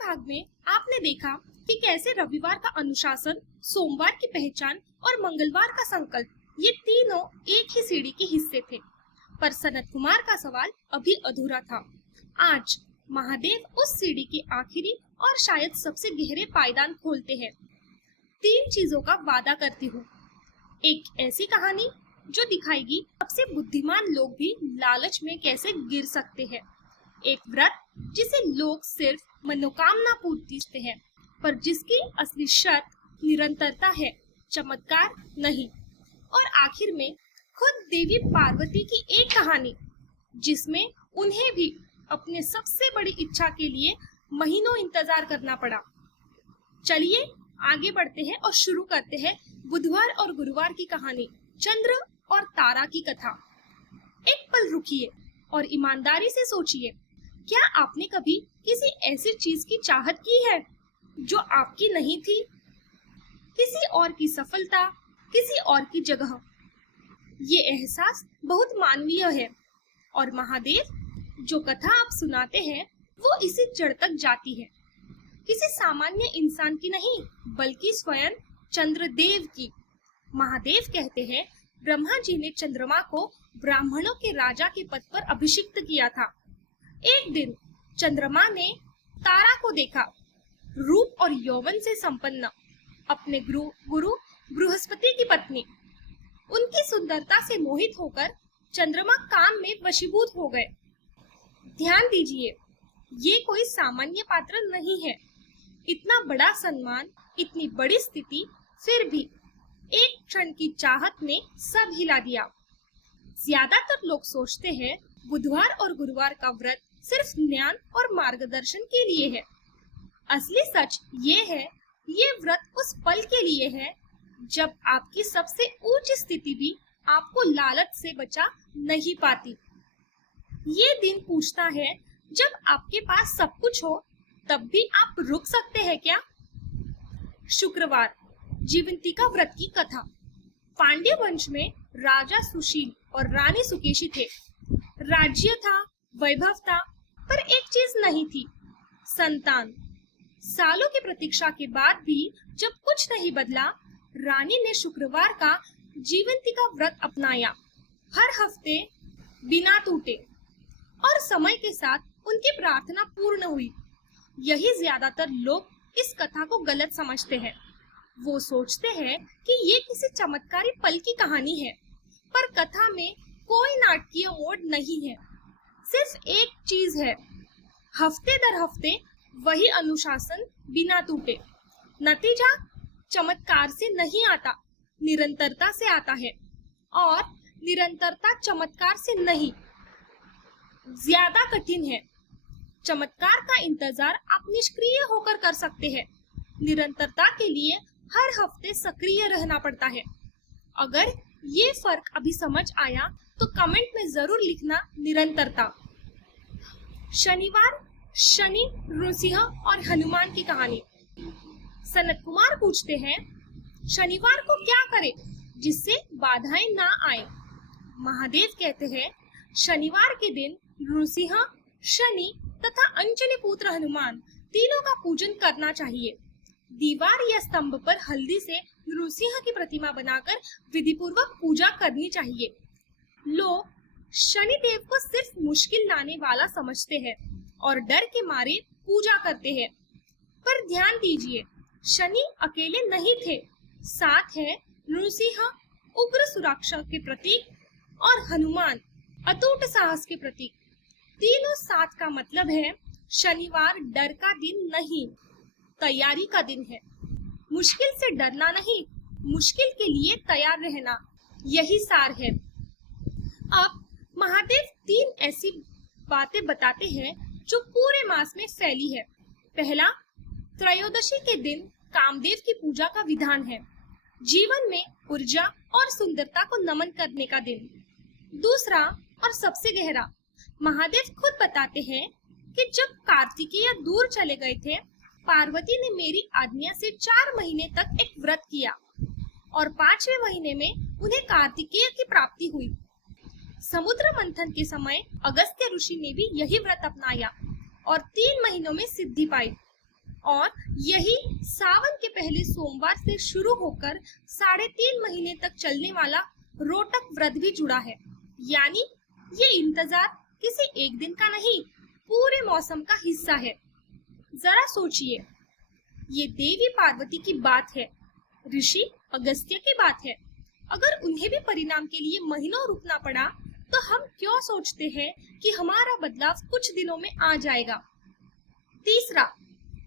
भाग में आपने देखा कि कैसे रविवार का अनुशासन, सोमवार की पहचान और मंगलवार का संकल्प, ये तीनों एक ही सीढ़ी के हिस्से थे। पर सनत कुमार का सवाल अभी अधूरा था। आज महादेव उस सीढ़ी के आखिरी और शायद सबसे गहरे पायदान खोलते हैं। 3 चीजों का वादा करती हूँ। एक ऐसी कहानी जो दिखाएगी सबसे बुद्धिमान लोग भी लालच में कैसे गिर सकते हैं। एक व्रत जिसे लोग सिर्फ मनोकामना पूर्ति हैं, पर जिसकी असली शर्त निरंतरता है, चमत्कार नहीं। और आखिर में खुद देवी पार्वती की एक कहानी जिसमें उन्हें भी अपने सबसे बड़ी इच्छा के लिए महीनों इंतजार करना पड़ा। चलिए आगे बढ़ते हैं और शुरू करते हैं बुधवार और गुरुवार की कहानी, चंद्र और तारा की कथा। एक पल रुकिए और ईमानदारी से सोचिए, क्या आपने कभी किसी ऐसी चीज की चाहत की है जो आपकी नहीं थी? किसी और की सफलता, किसी और की जगह। ये एहसास बहुत मानवीय है और महादेव जो कथा आप सुनाते हैं वो इसी जड़ तक जाती है। किसी सामान्य इंसान की नहीं, बल्कि स्वयं चंद्रदेव की। महादेव कहते हैं, ब्रह्मा जी ने चंद्रमा को ब्राह्मणों के राजा के पद पर अभिषिक्त किया था। एक दिन चंद्रमा ने तारा को देखा, रूप और यौवन से संपन्न, अपने गुरु बृहस्पति की पत्नी। उनकी सुंदरता से मोहित होकर चंद्रमा काम में वशीभूत हो गए। ध्यान दीजिए, ये कोई सामान्य पात्र नहीं है। इतना बड़ा सम्मान, इतनी बड़ी स्थिति, फिर भी एक क्षण की चाहत ने सब हिला दिया। ज्यादातर लोग सोचते हैं बुधवार और गुरुवार का व्रत सिर्फ ज्ञान और मार्गदर्शन के लिए है। असली सच ये है, ये व्रत उस पल के लिए है जब आपकी सबसे ऊंच स्थिति भी आपको लालच से बचा नहीं पाती। ये दिन पूछता है, जब आपके पास सब कुछ हो तब भी आप रुक सकते हैं क्या? शुक्रवार, जीवंतिका व्रत की कथा। पांड्य वंश में राजा सुशील और रानी सुकेशी थे। राज्य था, वैभव था, पर एक चीज नहीं थी, संतान। सालों की प्रतीक्षा के बाद भी जब कुछ नहीं बदला, रानी ने शुक्रवार का जीवंतिका व्रत अपनाया। हर हफ्ते बिना टूटे, और समय के साथ उनकी प्रार्थना पूर्ण हुई। यही ज्यादातर लोग इस कथा को गलत समझते हैं। वो सोचते हैं कि ये किसी चमत्कारी पल की कहानी है, पर कथा में कोई नाटकीय मोड़ नहीं है। सिर्फ एक चीज है, हफ्ते दर हफ्ते वही अनुशासन बिना टूटे। नतीजा चमत्कार से नहीं आता, निरंतरता से आता है। और निरंतरता चमत्कार से नहीं, ज्यादा कठिन है। चमत्कार का इंतजार आप निष्क्रिय होकर कर सकते हैं। निरंतरता के लिए हर हफ्ते सक्रिय रहना पड़ता है। अगर ये फर्क अभी समझ आया तो कमेंट में जरूर लिखना, निरंतरता। शनिवार, शनि, नृसिंह और हनुमान की कहानी। सनत कुमार पूछते हैं, शनिवार को क्या करें जिससे बाधाएं ना आए? महादेव कहते हैं, शनिवार के दिन नृसिंह, शनि तथा अंजनी पुत्र हनुमान तीनों का पूजन करना चाहिए। दीवार या स्तंभ पर हल्दी से नृसिंह की प्रतिमा बनाकर विधि पूर्वक पूजा करनी चाहिए। लोग शनि देव को सिर्फ मुश्किल लाने वाला समझते हैं और डर के मारे पूजा करते हैं, पर ध्यान दीजिए, शनि अकेले नहीं थे, साथ है नृसिंह उग्र सुरक्षा के प्रतीक और हनुमान अटूट साहस के प्रतीक। तीनों साथ का मतलब है शनिवार डर का दिन नहीं, तैयारी का दिन है। मुश्किल से डरना नहीं, मुश्किल के लिए तैयार रहना, यही सार है। अब महादेव 3 ऐसी बातें बताते हैं जो पूरे मास में फैली है। पहला, त्रयोदशी के दिन कामदेव की पूजा का विधान है, जीवन में ऊर्जा और सुंदरता को नमन करने का दिन। दूसरा और सबसे गहरा, महादेव खुद बताते हैं कि जब कार्तिकेय दूर चले गए थे, पार्वती ने मेरी आज्ञा से 4 महीने तक एक व्रत किया और 5वें महीने में उन्हें कार्तिकेय की प्राप्ति हुई। समुद्र मंथन के समय अगस्त्य ऋषि ने भी यही व्रत अपनाया और 3 महीनों में सिद्धि पाई। और यही सावन के पहले सोमवार से शुरू होकर 3.5 महीने तक चलने वाला रोटक व्रत भी जुड़ा है। यानी ये इंतजार किसी एक दिन का नहीं, पूरे मौसम का हिस्सा है। जरा सोचिए, ये देवी पार्वती की बात है, ऋषि अगस्त्य की बात है। अगर उन्हें भी परिणाम के लिए महीनों रुकना पड़ा तो हम क्यों सोचते हैं कि हमारा बदलाव कुछ दिनों में आ जाएगा। तीसरा,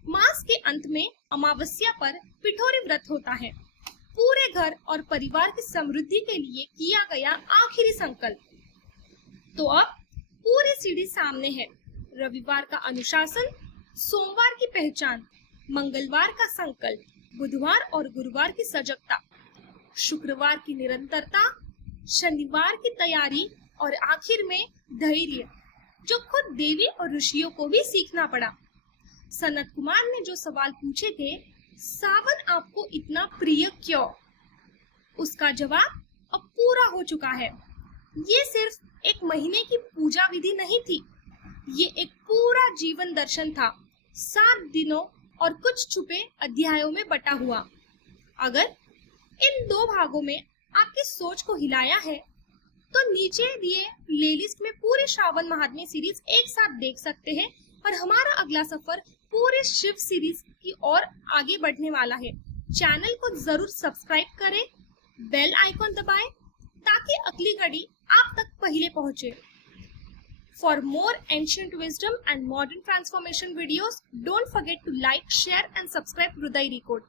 मास के अंत में अमावस्या पर पिठोरी व्रत होता है, पूरे घर और परिवार की समृद्धि के लिए किया गया आखिरी संकल्प। तो अब पूरी सीढ़ी सामने है। रविवार का अनुशासन, सोमवार की पहचान, मंगलवार का संकल्प, बुधवार और गुरुवार की सजगता, शुक्रवार की निरंतरता, शनिवार की तैयारी और आखिर में धैर्य, जो खुद देवी और ऋषियों को भी सीखना पड़ा। सनत कुमार ने जो सवाल पूछे थे, सावन आपको इतना प्रिय क्यों, उसका जवाब अब पूरा हो चुका है। ये सिर्फ एक महीने की पूजा विधि नहीं थी, ये एक पूरा जीवन दर्शन था, 7 दिनों और कुछ छुपे अध्यायों में बटा हुआ। अगर इन 2 भागों में आपकी सोच को हिलाया है तो नीचे दिए प्लेलिस्ट में पूरे श्रावण महात्म्य सीरीज एक साथ देख सकते हैं और हमारा अगला सफर पूरे शिव सीरीज की ओर आगे बढ़ने वाला है। चैनल को जरूर सब्सक्राइब करें, बेल आइकॉन दबाएं ताकि अगली घड़ी आप तक पहले पहुंचे। For more ancient wisdom and modern transformation videos, don't forget to like, share and subscribe Hriday Recode.